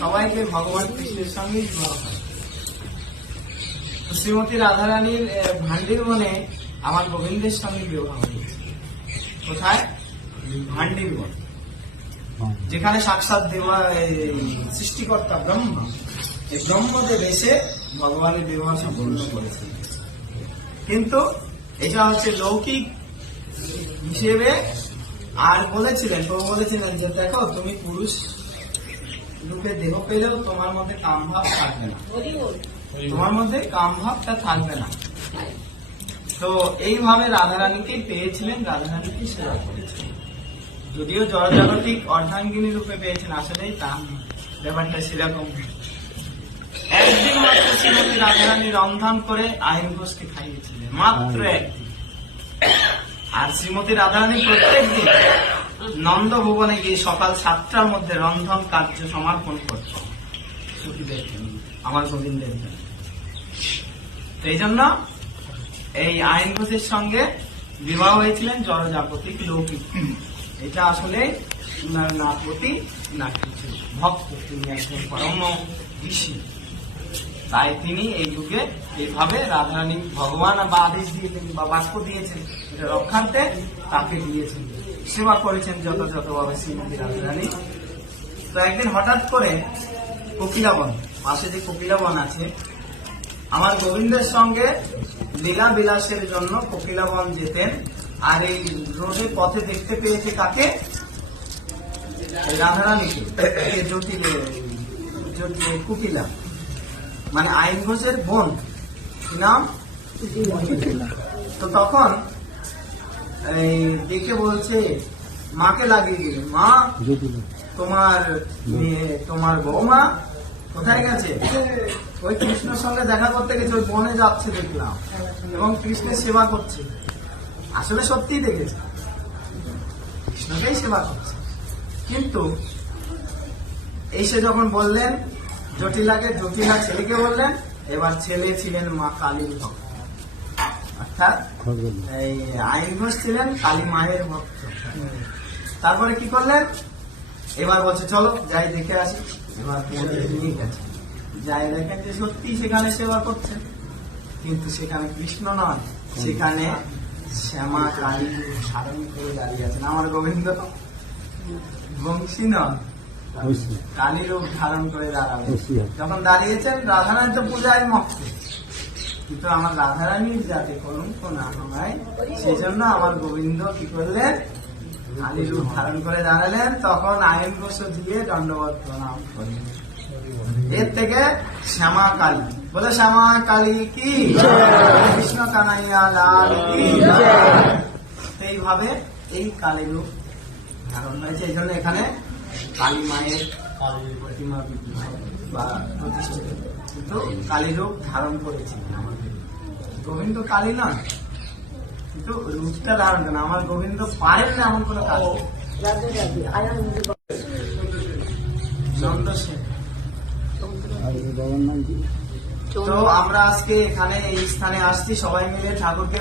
সবাইকে ভগবান কৃষ্ণের সঙ্গে বিবাহ হয়। শ্রীমতী রাধারানীর ভান্ডির বনে আমার গোবিন্দের সঙ্গে বিবাহ হয়েছে। কোথায়? ভান্ডির বন, যেখানে সাক্ষাৎ দেবা সৃষ্টিকর্তা ব্রহ্মা, এই ব্রহ্মদেব এসে ভগবানের বিবাহ সম্পূর্ণ করেছে। কিন্তু এটা হচ্ছে লৌকিক হিসেবে। আর বলেছিলেন, প্রভু বলেছিলেন যে দেখো, তুমি পুরুষ রূপে দেহ পেলেও তোমার মধ্যে কামভাব থাকবে না, তোমার মধ্যে কামভাবটা থাকবে না। তো এইভাবে রাধারানীকেই পেয়েছিলেন, রাধারানীকে সেবা করেছিলেন। যদিও জড়জাগতিক অর্ধাঙ্গিনী রূপে পেয়েছেন, আসলেই তা ব্যাপারটা সেরকম। একদিন মাত্র শ্রীমতী রাধারানী রন্ধন করে আইন ঘোষকে খাইয়েছিলেন, মাত্র একদিন। আর শ্রীমতী রাধারানী প্রত্যেক দিন নন্দ ভুবনে গিয়ে সকাল 7টার মধ্যে রন্ধন কার্য সমাপন করত সখীদের জন্য, আমার গোবিন্দের জন্য। এই জন্য এই আইন ঘোষের সঙ্গে বিবাহ হয়েছিলেন জড়জাগতিক লৌকিক। এটা আসলে না পতি না কিছু ভক্ত, তিনি একজন পরম ঋষি। তাই তিনি এই যুগে এইভাবে রাধারানী ভগবান বা আদেশ দিয়েছেন বা বাক্য দিয়েছেন, এটা রক্ষার্থে তাকে দিয়েছেন, সেবা করেছেন যথাযথভাবে শ্রীমতী রাধারানী। তো একদিন হঠাৎ করে কোকিলাবন, পাশে যে কোকিলাবন আছে, আমার গোবিন্দের সঙ্গে লীলা বিলাসের জন্য কোকিলাবন যেতেন। আর এই রোডে পথে দেখতে পেয়েছে কাকে? রাধারানীকে, জটিল কুকিলা, মানে আইন ঘোষের বোন, নাম। তো তখন এই দেখে বলছে, মাকে লাগিয়ে দিল, মা তোমার বৌমা কোথায় গেছে? ওই কৃষ্ণের সঙ্গে দেখা করতে গেছে, ওই বনে যাচ্ছে দেখলাম, এবং কৃষ্ণের সেবা করছে। আসলে সত্যিই দেখেছে কৃষ্ণকেই সেবা করছে। কিন্তু এসে যখন বললেন জটিলাকে, জটিলা ছেলেকে বললেন, এবার ছেলে ছিলেন মা কালীর ভক্ত, অর্থাৎ এই আইন ঘোষ ছিলেন কালী মায়ের ভক্ত। তারপরে কি করলেন? এবার বলছে চলো যাই দেখে আসি। এবার নিয়ে গেছে, যাই দেখেন যে সত্যি সেখানে সেবা করছে, কিন্তু সেখানে কৃষ্ণ নয়, সেখানে শ্যামা কালী সাধন করে দাঁড়িয়ে আছেন। আমার গোবিন্দ বংশী নয়, কালী রূপ ধারণ করে দাঁড়াবে। যখন দাঁড়িয়েছেন, রাধারানী তো পূজায় মক্ত, কিন্তু আমার রাধারানীর যাতে কলঙ্ক না হয় সেজন্য আমার গোবিন্দ কি করলেন? কালী রূপ ধারণ করে দাঁড়ালেন। তখন আইন ঘোষ দিয়ে দণ্ডবত প্রণাম করলেন। এর থেকে শ্যামা কালী বলে, শ্যামা কালী কি, কৃষ্ণ কানাইয়া লাল কি। এইভাবে এই কালী রূপ ধারণ হয়েছে। এই জন্য এখানে কালী মায়ের প্রতিমা বা প্রতিষ্ঠিত, কিন্তু কালী রূপ ধারণ করেছিলেন আমাদের গোবিন্দ। কালী নয়, কিন্তু রূপটা ধারণ করেন। আমার গোবিন্দ পারেন না এমন কোনো কাজ। তো আমরা আজকে এখানে এই স্থানে আসছি সবাই মিলে ঠাকুরকে